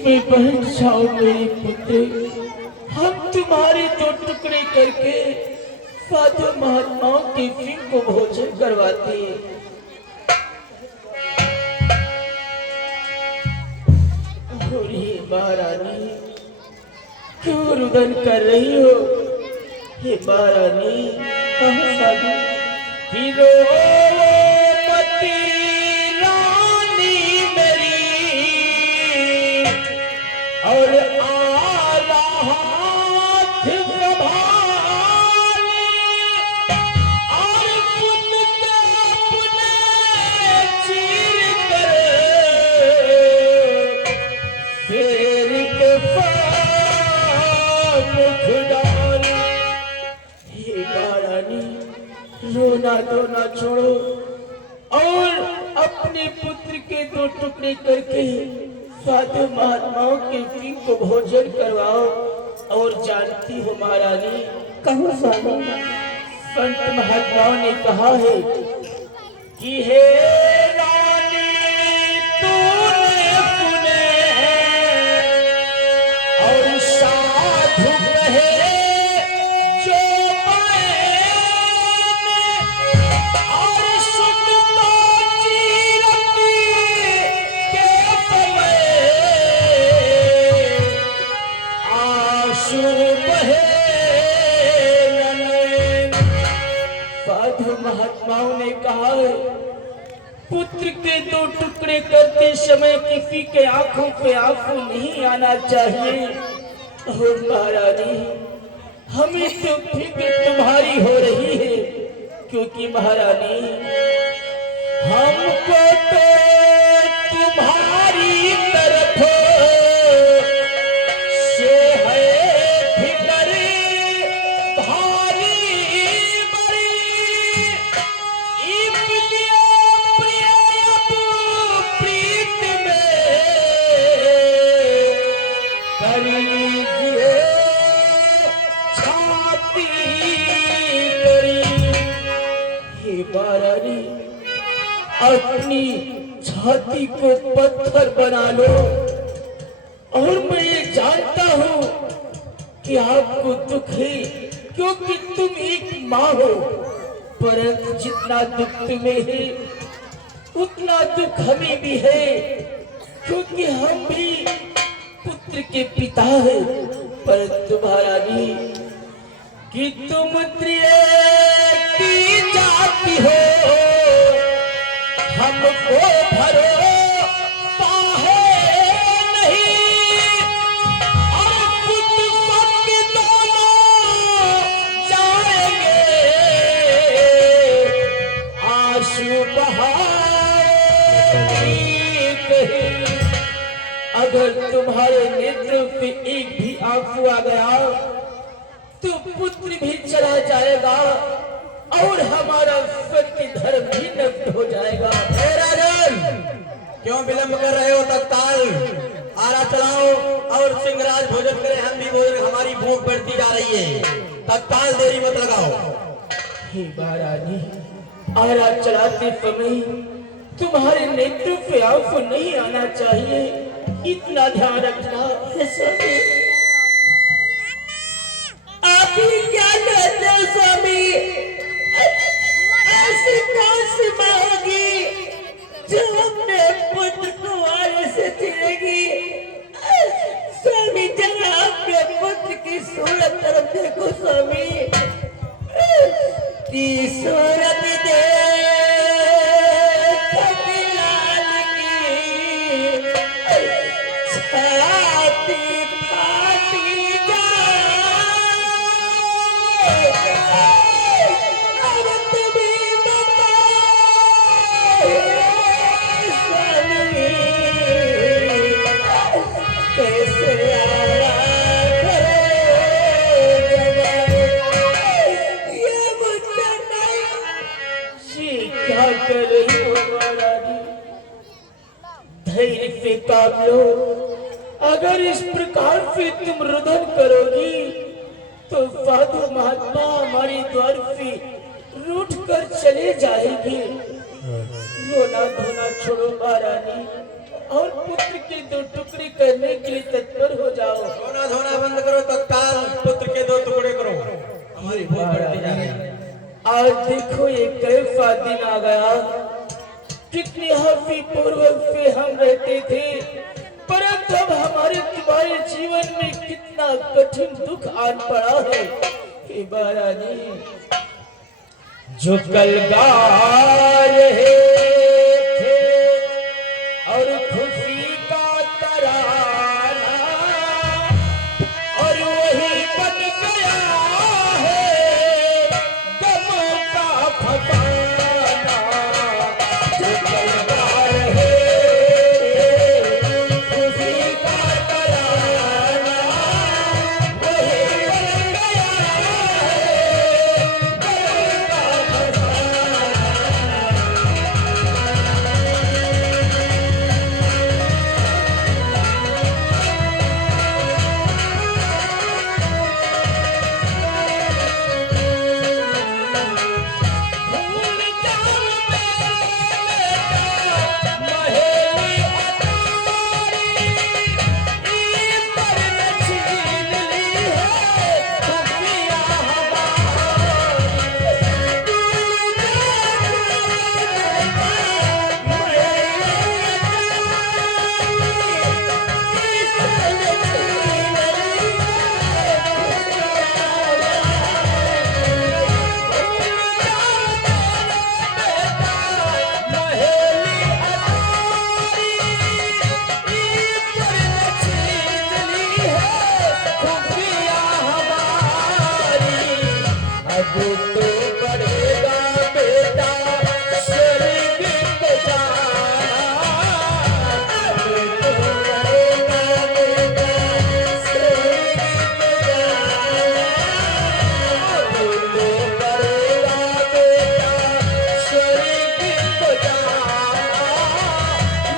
इसमें बैठ जाओ मेरी पुत्री, हम तुम्हारे दो टुकड़े करके साधु महात्माओं के फिर को भोजन करवाते हैं। महारानी क्यों रुदन कर रही हो? हे महारानी कहाँ साधु हीरो मती रानी मेरी और आला हाथ संभाले और खुद के अपने चीर कर शेर के मुख डाल। हे महारानी रोना धोना छोड़ो और अपने पुत्र के दो टुकड़े करके साधु महात्माओं के फिर को भोजन करवाओ। और जानती हो महारानी कहो साधु संत महात्माओं ने कहा है कि हे रानी तूने सुने और साधु कहे जो मैंने और सुन तो चीरती के समय आंसू बहे नैन। साधु महात्माओं ने कहा पुत्र के दो टुकड़े करते समय किसी के आंखों पे आंसू नहीं आना चाहिए। और महारानी हमें तो फिक्र तुम्हारी हो रही है, क्योंकि महारानी हमको तो तुम्हारी तरफ से है फिक्र भारी बड़ी। इसलिए प्रिय प्रीत में कर लीजिए छाती करी। हे महारानी अपनी छाती को पत्थर बना लो। और मैं ये जानता हूँ कि आपको दुख है, क्योंकि तुम एक माँ हो, परंतु जितना दुख तुम्हें है उतना दुख हमें भी है, क्योंकि हम भी पुत्र के पिता है। परंतु महारानी कि तुम की जाती हो हमको भरोसा है नहीं। और खुद सब दोनों जाएंगे आंसू बहाए कहीं। अगर तुम्हारे नेत्र पे एक भी आंसू आ गया तो पुत्र भी चला जाएगा और हमारा सत्य धर्म भी नष्ट हो जाएगा। राजन क्यों विलंब कर रहे हो? तत्काल आरा चलाओ और सिंहराज भोजन करें। हम भी भोजन, हमारी भूख बढ़ती जा रही है। तत्काल देरी मत लगाओ। हे महारानी आरा चलाते समय तुम्हारे नेत्रों पे आंसू नहीं आना चाहिए, इतना ध्यान रखना। आप ही क्या कहते हो स्वामी? ऐसी कौन सी माँ होगी जो अपने पुत्र को आरे से चिढ़ेगी? स्वामी जरा अपने पुत्र की सूरत तरफ देखो स्वामी, की सूरत देख लाल की छाती फाटी धैर्य से काम लो। अगर इस प्रकार से तुम रुदन करोगी तो साधु महात्मा हमारे द्वार से रूठ कर चले जाएंगे। रोना धोना छोड़ो महारानी, और पुत्र के दो टुकड़े करने के लिए तत्पर हो जाओ। रोना धोना बंद करो, तत्काल पुत्र के 2 टुकड़े करो। हमारी भूख बढ़ती जा रही है। आज देखो ये कैसा दिन आ गया। कितनी हफ्ते पूर्व से हम रहते थे, परंतु अब हमारे तुम्हारे जीवन में कितना कठिन दुख आन पड़ा है। हे महारानी, जो कल गा रहे थे और खुशी का तराना, और वही बन गया है गम का फसाना। जो कल गा रहे थे खुशी का तराना, वही बन गया है गम का फसाना। भूल जाओ महेली अटारी, ईद पर न छीन ली है खुफिया हमारी। भूल जाओ महेली अटारी, ईद पर न छीन ली अब तो बढ़ेगा बेटा स्वर्ग को जाना। अब तो बढ़ेगा बेटा स्वर्ग को जाना। अब तो बढ़ेगा बेटा स्वर्ग को जाना।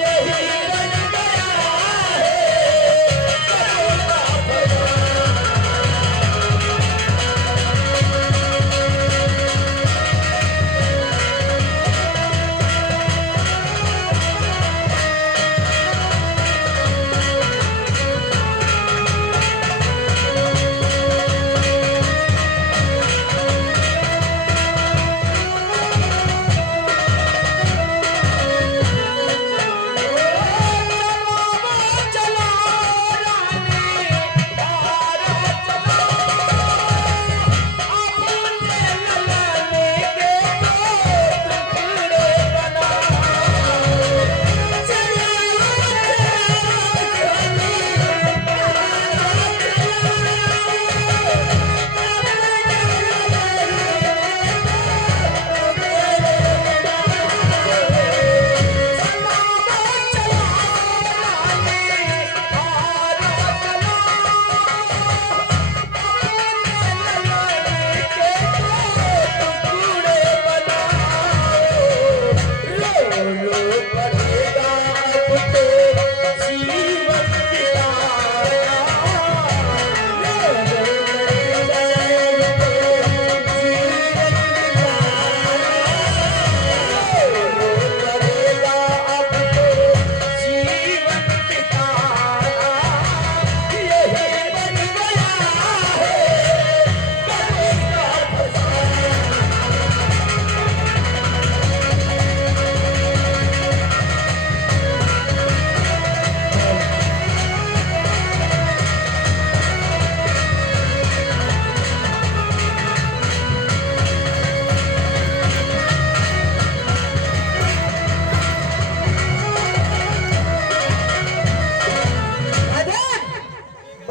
यही बन गया है गम का फसाना। चलो रानी बारा चलो, अपने ललाने के 2 टुकड़े बनाओ। चलो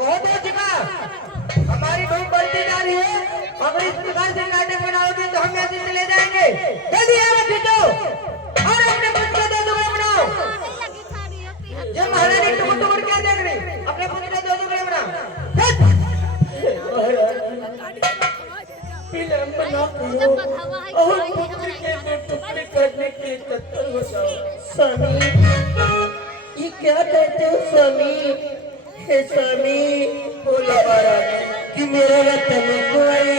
बहुत हो चुका, हमारी भूख बढ़ती जा रही है। अगर इस प्रकार से नाटक बनाओगे तो हम यहाँ से चले जाएंगे। जल्दी आगे खींचो और अपने पुत्र दे दो बनाओ। ये महारानी टुकड़ क्या देख रही, अपने पुत्र दे दो बनाओ। विलंब न करो और पुत्र के 2 टुकड़े करने के तत्पर हो जाओ। स्वामी, ये क्या कहते हो स्वामी? हे स्वामी, बोलो महारानी कि मेरा रतन कोई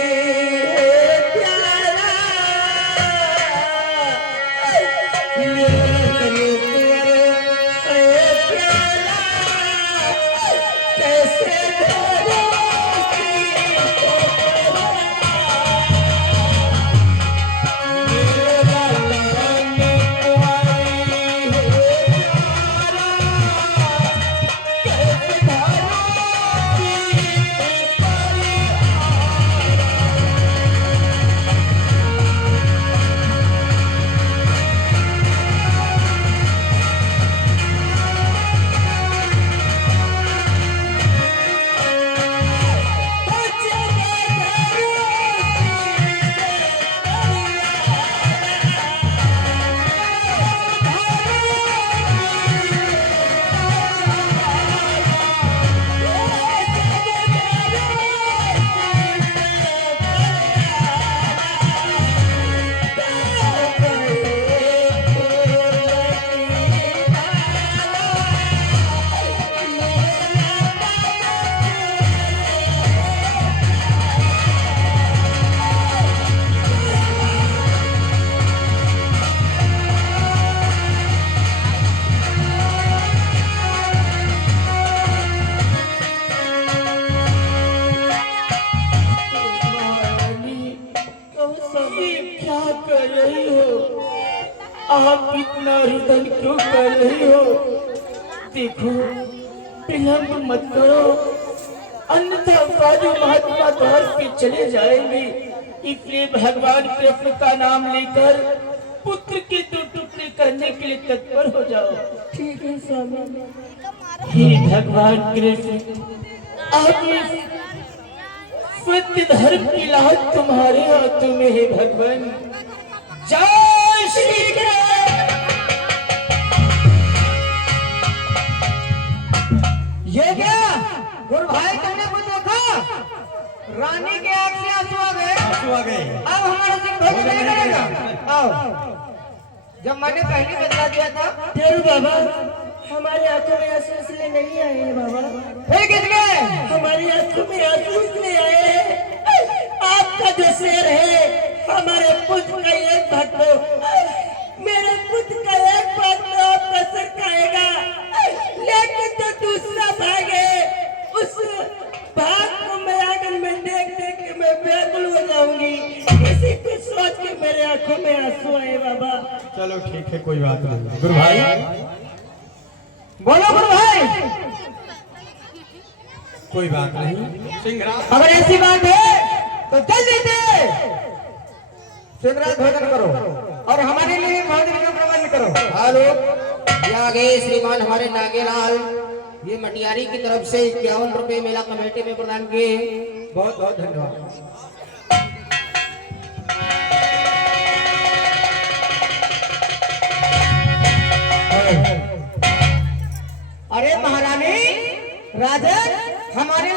है प्यारा, मेरा रतन कोई है आप इतना रुदन क्यों कर रही हो? देखो, विलंब मत करो, अन्यथा बाजू महात्मा द्वार पे चले जाएंगे। इसलिए भगवान कृष्ण का नाम लेकर पुत्र के 2 टुकड़े करने के लिए तत्पर हो जाओ। ठीक है स्वामी। हे भगवान कृष्ण, आप इस सत्य धर्म की लाहौर तुम्हारे हाथों में है भगवान। जय श्री कृष्ण। ये क्या गुरु भाई, तुमने कुछ देखा? रानी के आंख से आंसू आ गए। आंसू आ गए। अब हमारा सिंह भोजन नहीं करेगा। आओ, जब मैंने पहली बदला दिया था फिर बाबा हमारी आंखों में आंसू इसलिए नहीं आए हैं बाबा। फिर किस गए? हमारी आंखों में आंसू इसलिए आए हैं, आपका जो शेर है हमारे पुत्र का एक भाग तो मेरे पुत्र का एक भाग तो आपका सर खाएगा, लेकिन जो दूसरा भाग है उस भाग को मैं आंगन में देख देख के मैं व्याकुल हो जाऊंगी। इसी को सोच के मेरे आंखों में आंसू आए बाबा। चलो ठीक है, कोई बात नहीं। गुरु भाई बोलो गुरु भाई। कोई बात नहीं। सिंहराज अगर ऐसी बात है तो जल्दी से सिंहराज भोजन करो और हमारे लिए भोजन का प्रबंध करो। हेलो, ये आ गए श्रीमान हमारे नागेलाल, ये मटियारी की तरफ से 51 रुपए मेला कमेटी में प्रदान किए। बहुत बहुत धन्यवाद। अरे महारानी, राजन हमारे